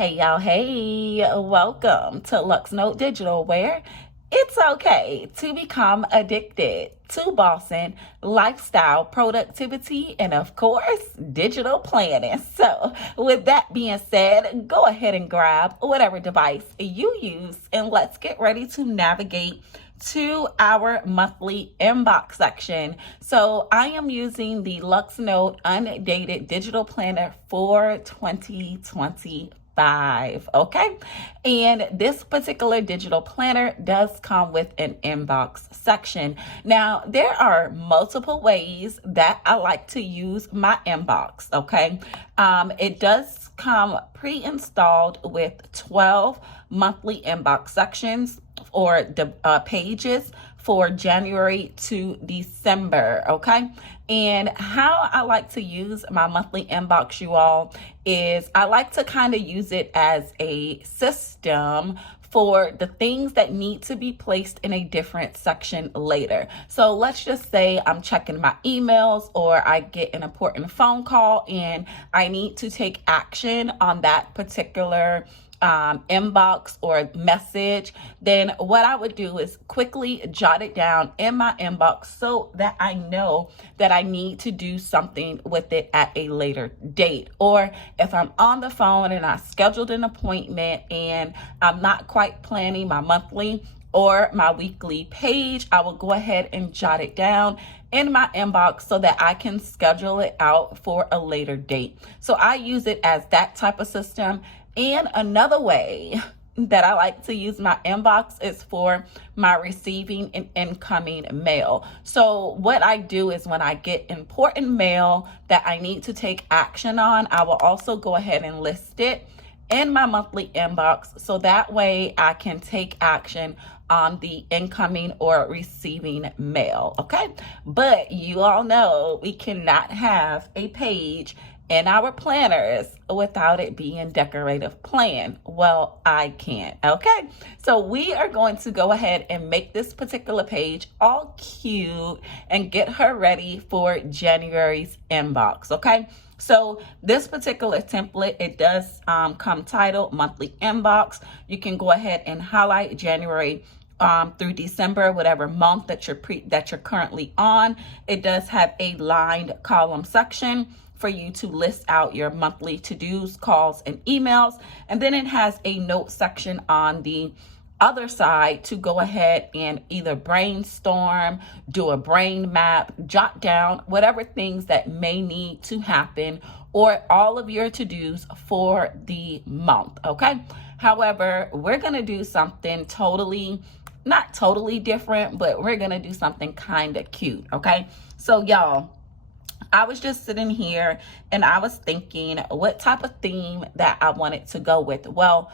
Hey y'all, hey, welcome to Luxnote Digital, where it's okay to become addicted to bossing, lifestyle, productivity, and of course, digital planning. So, with that being said, go ahead and grab whatever device you use and let's get ready to navigate to our monthly inbox section. So I am using the Luxnote Undated Digital Planner for 2025. Okay. And this particular digital planner does come with an inbox section. Now, there are multiple ways that I like to use my inbox. Okay. It does come pre-installed with 12 monthly inbox sections or the pages for January to December. Okay. And how I like to use my monthly inbox, you all, is I like to kind of use it as a system for the things that need to be placed in a different section later. So let's just say I'm checking my emails or I get an important phone call and I need to take action on that particular inbox or message. Then what I would do is quickly jot it down in my inbox so that I know that I need to do something with it at a later date. Or if I'm on the phone and I scheduled an appointment and I'm not quite planning my monthly or my weekly page, I will go ahead and jot it down in my inbox so that I can schedule it out for a later date. So I use it as that type of system. And another way that I like to use my inbox is for my receiving and incoming mail. So what I do is when I get important mail that I need to take action on, I will also go ahead and list it in my monthly inbox so that way I can take action on the incoming or receiving mail. Okay. But you all know we cannot have a page in our planners without it being decorative plan. Well, I can't. Okay. So we are going to go ahead and make this particular page all cute and get her ready for January's inbox. Okay. So this particular template, it does come titled monthly inbox. You can go ahead and highlight January through December, whatever month that you're currently on. It does have a lined column section for you to list out your monthly to-dos, calls, and emails. And then it has a note section on the other side to go ahead and either brainstorm, do a brain map, jot down whatever things that may need to happen or all of your to-dos for the month. Okay. However, we're going to do something not totally different, but we're going to do something kind of cute. Okay. So y'all, I was just sitting here and I was thinking what type of theme that I wanted to go with. Well,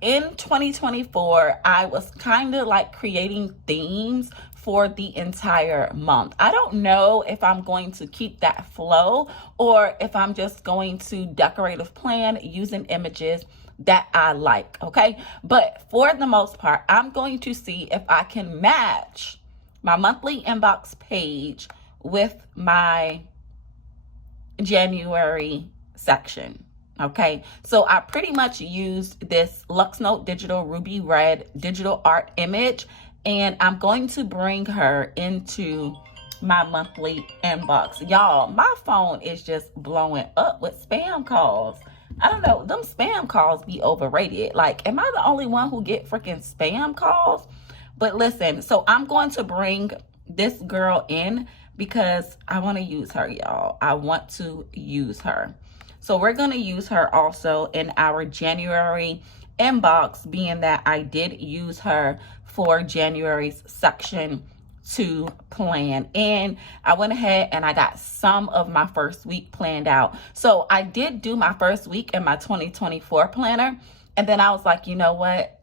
in 2024, I was kind of like creating themes for the entire month. I don't know if I'm going to keep that flow or if I'm just going to decorative plan using images that I like. Okay. But for the most part, I'm going to see if I can match my monthly inbox page with my January section. Okay, so I pretty much used this Luxnote Digital Ruby Red digital art image, and I'm going to bring her into my monthly inbox. Y'all, my phone is just blowing up with spam calls. I don't know, them spam calls be overrated. Like, am I the only one who get freaking spam calls? But listen, so I'm going to bring this girl in because I want to use her, y'all. I want to use her. So we're going to use her also in our January inbox, being that I did use her for January's section to plan. And I went ahead and I got some of my first week planned out. So I did do my first week in my 2024 planner. And then I was like, you know what?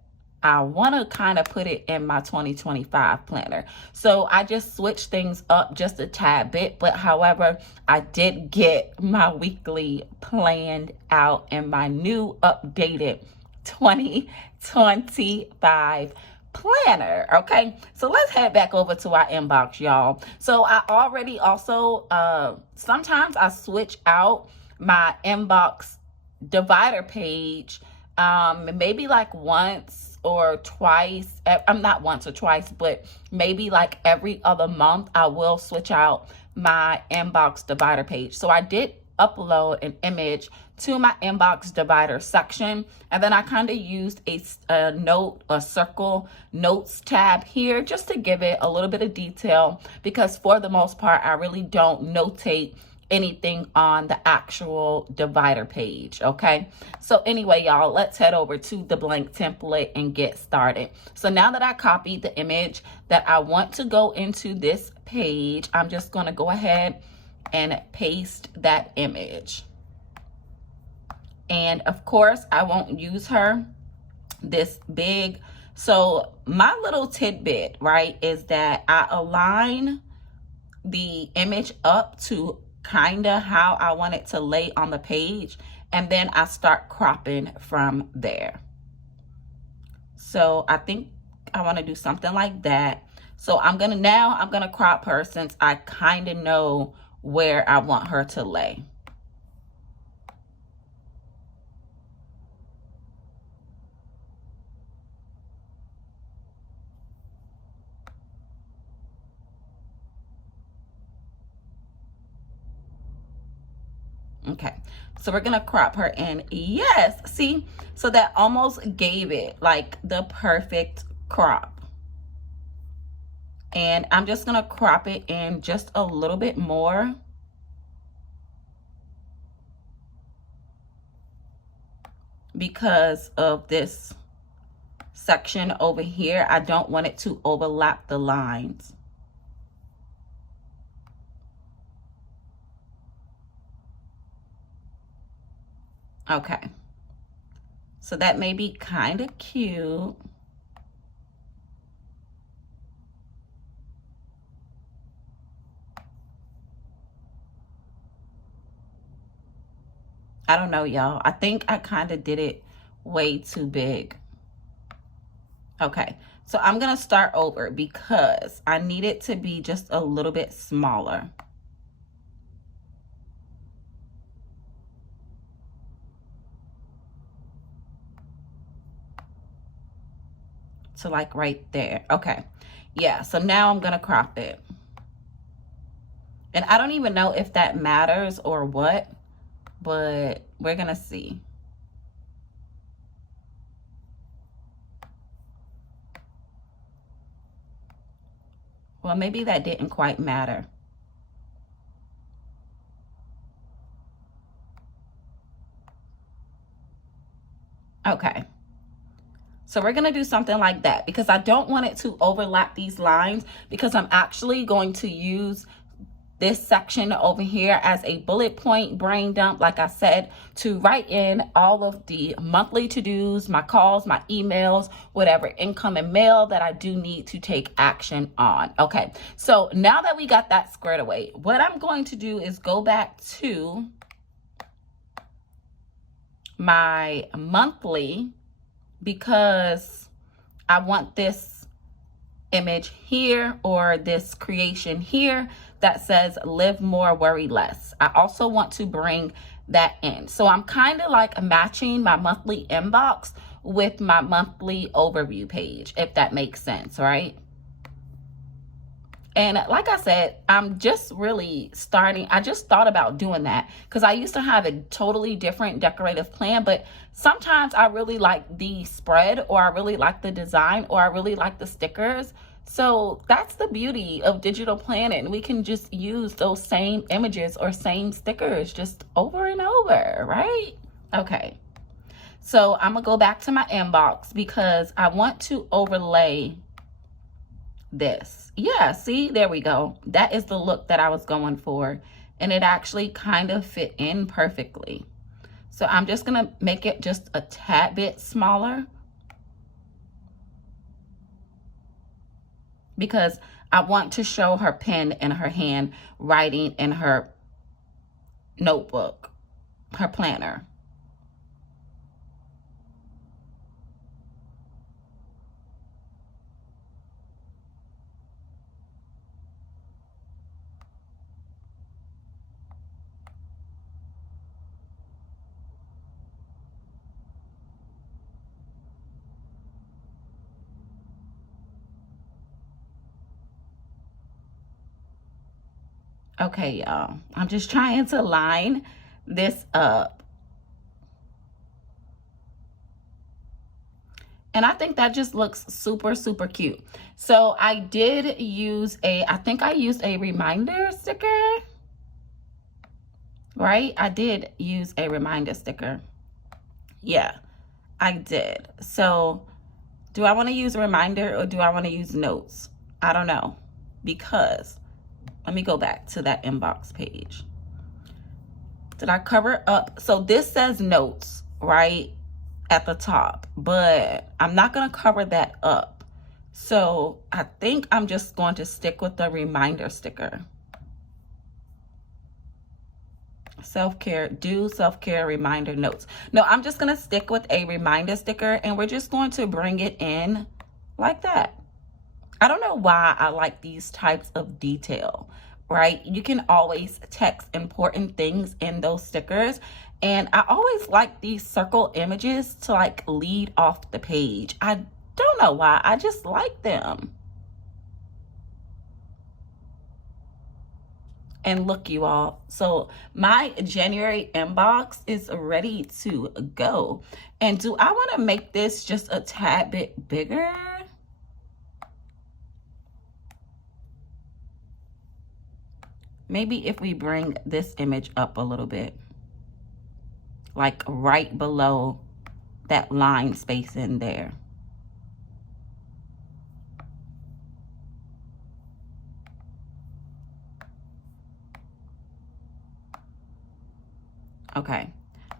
I want to kind of put it in my 2025 planner. So I just switched things up just a tad bit. But however, I did get my weekly planned out in my new updated 2025 planner. Okay, so let's head back over to our inbox, y'all. So I already also, sometimes I switch out my inbox divider page, maybe like once or twice. I'm not once or twice, but maybe like every other month, I will switch out my inbox divider page. So I did upload an image to my inbox divider section, and then I kind of used a circle notes tab here just to give it a little bit of detail, because for the most part I really don't notate anything on the actual divider page. Okay, so anyway, y'all, let's head over to the blank template and get started. So now that I copied the image that I want to go into this page, I'm just going to go ahead and paste that image. And of course, I won't use her this big. So my little tidbit, right, is that I align the image up to kind of how I want it to lay on the page, and then I start cropping from there. So I think I want to do something like that. So I'm gonna crop her since I kind of know where I want her to lay. Okay, so we're gonna crop her in. Yes, see, so that almost gave it like the perfect crop. And I'm just gonna crop it in just a little bit more. Because of this section over here, I don't want it to overlap the lines. Okay, so that may be kind of cute. I don't know, y'all. I think I kind of did it way too big. Okay, so I'm gonna start over because I need it to be just a little bit smaller. So like right there. Okay, yeah, so now I'm gonna crop it. And I don't even know if that matters or what, but we're gonna see. Well, maybe that didn't quite matter. Okay. So we're going to do something like that because I don't want it to overlap these lines, because I'm actually going to use this section over here as a bullet point brain dump, like I said, to write in all of the monthly to-dos, my calls, my emails, whatever income and mail that I do need to take action on. Okay, so now that we got that squared away, what I'm going to do is go back to my monthly, because I want this image here, or this creation here, that says live more, worry less. I also want to bring that in. So I'm kind of like matching my monthly inbox with my monthly overview page, if that makes sense, right? And like I said, I'm just really starting. I just thought about doing that because I used to have a totally different decorative plan, but sometimes I really like the spread, or I really like the design, or I really like the stickers. So that's the beauty of digital planning. We can just use those same images or same stickers just over and over, right? Okay. So I'm gonna go back to my inbox because I want to overlay this. Yeah, see, there we go. That is the look that I was going for, and it actually kind of fit in perfectly. So I'm just gonna make it just a tad bit smaller because I want to show her pen in her hand, writing in her notebook, her planner. Okay, y'all, I'm just trying to line this up. And I think that just looks super, super cute. So I did use I think I used a reminder sticker, right? I did use a reminder sticker. Yeah, I did. So do I want to use a reminder or do I want to use notes? I don't know, because let me go back to that inbox page. Did I cover up? So this says notes, right, at the top, but I'm not going to cover that up. So I think I'm just going to stick with the reminder sticker. Self-care, do self-care reminder notes. No, I'm just going to stick with a reminder sticker, and we're just going to bring it in like that. I don't know why I like these types of detail, right? You can always text important things in those stickers. And I always like these circle images to like lead off the page. I don't know why, I just like them. And look, you all, so my January inbox is ready to go. And do I want to make this just a tad bit bigger? Maybe if we bring this image up a little bit, like right below that line space in there. Okay,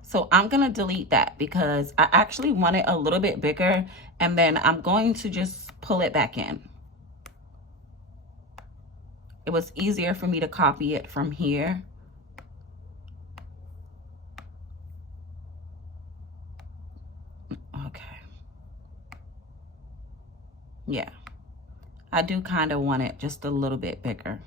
so I'm gonna delete that because I actually want it a little bit bigger, and then I'm going to just pull it back in. It was easier for me to copy it from here. Okay. Yeah, I do kind of want it just a little bit bigger.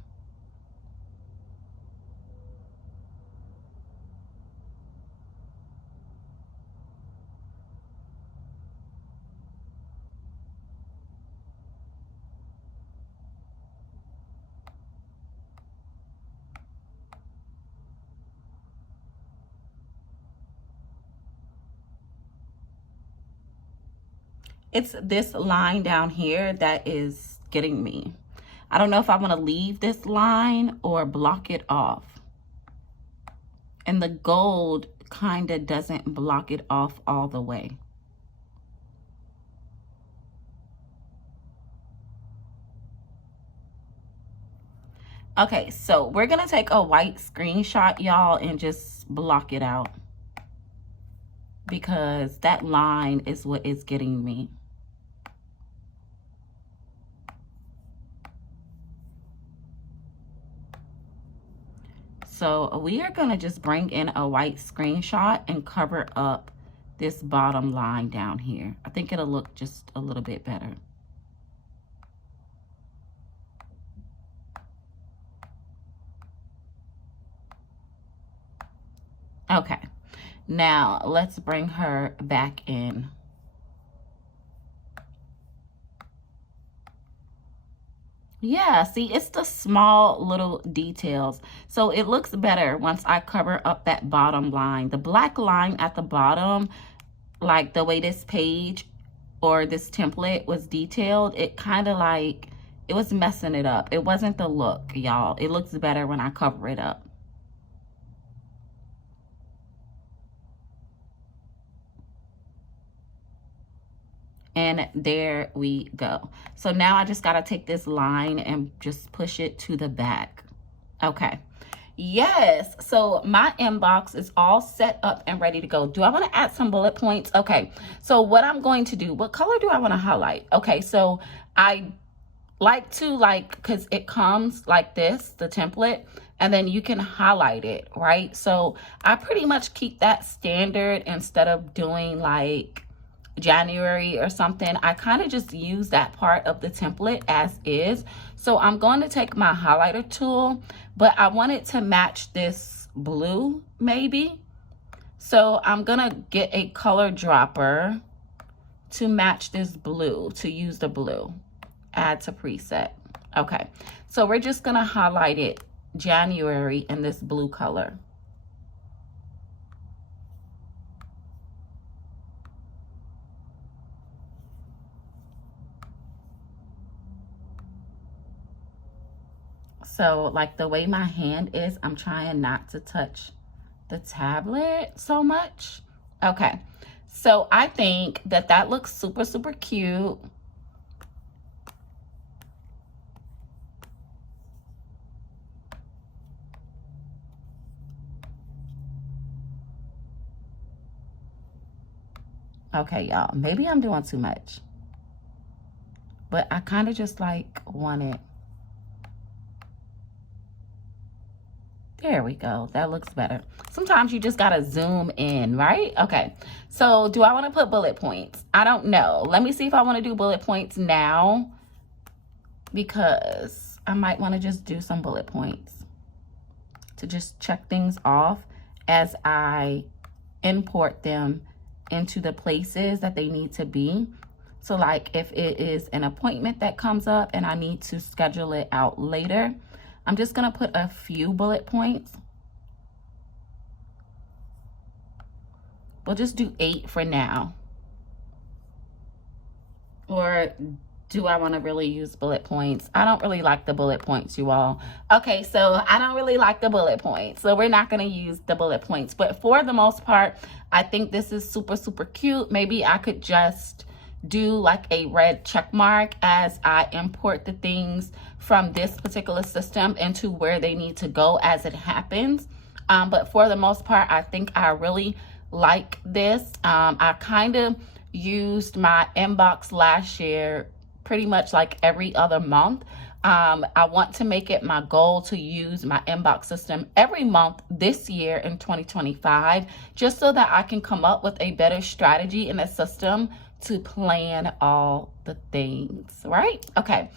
It's this line down here that is getting me. I don't know if I want to leave this line or block it off. And the gold kind of doesn't block it off all the way. Okay, so we're gonna take a white screenshot, y'all, and just block it out, because that line is what is getting me. So we are gonna just bring in a white screenshot and cover up this bottom line down here. I think it'll look just a little bit better. Okay, now let's bring her back in. Yeah, see, it's the small little details. So it looks better once I cover up that bottom line. The black line at the bottom, like the way this page or this template was detailed, it kind of like, it was messing it up. It wasn't the look, y'all. It looks better when I cover it up. And there we go. So now I just got to take this line and just push it to the back. Okay. Yes. So my inbox is all set up and ready to go. Do I want to add some bullet points? Okay. So what I'm going to do, what color do I want to highlight? Okay. So I like to because it comes like this, the template, and then you can highlight it, right? So I pretty much keep that standard instead of doing like January or something. I kind of just use that part of the template as is. So I'm going to take my highlighter tool, but I want it to match this blue maybe. So I'm gonna get a color dropper to match this blue, to use the blue. Add to preset. Okay, so we're just gonna highlight it January in this blue color. So like the way my hand is, I'm trying not to touch the tablet so much. Okay, so I think that that looks super, super cute. Okay, y'all, maybe I'm doing too much, but I kind of just like want it. There we go. That looks better. Sometimes you just got to zoom in, right? Okay. So do I want to put bullet points? I don't know. Let me see if I want to do bullet points now, because I might want to just do some bullet points to just check things off as I import them into the places that they need to be. So like if it is an appointment that comes up and I need to schedule it out later, I'm just gonna put a few bullet points. We'll just do 8 for now. Or do I want to really use bullet points? I don't really like the bullet points, you all. Okay, so I don't really like the bullet points, so we're not going to use the bullet points. But for the most part, I think this is super, super cute. Maybe I could just do like a red check mark as I import the things from this particular system into where they need to go as it happens. But for the most part, I think I really like this. I kind of used my inbox last year pretty much like every other month. I want to make it my goal to use my inbox system every month this year in 2025, just so that I can come up with a better strategy in a system to plan all the things, right? Okay.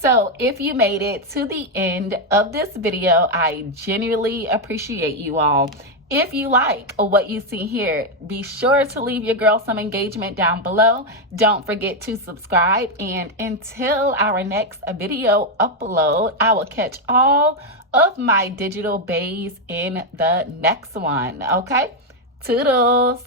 So if you made it to the end of this video, I genuinely appreciate you all. If you like what you see here, be sure to leave your girl some engagement down below. Don't forget to subscribe. And until our next video upload, I will catch all of my digital bays in the next one. Okay? Toodles.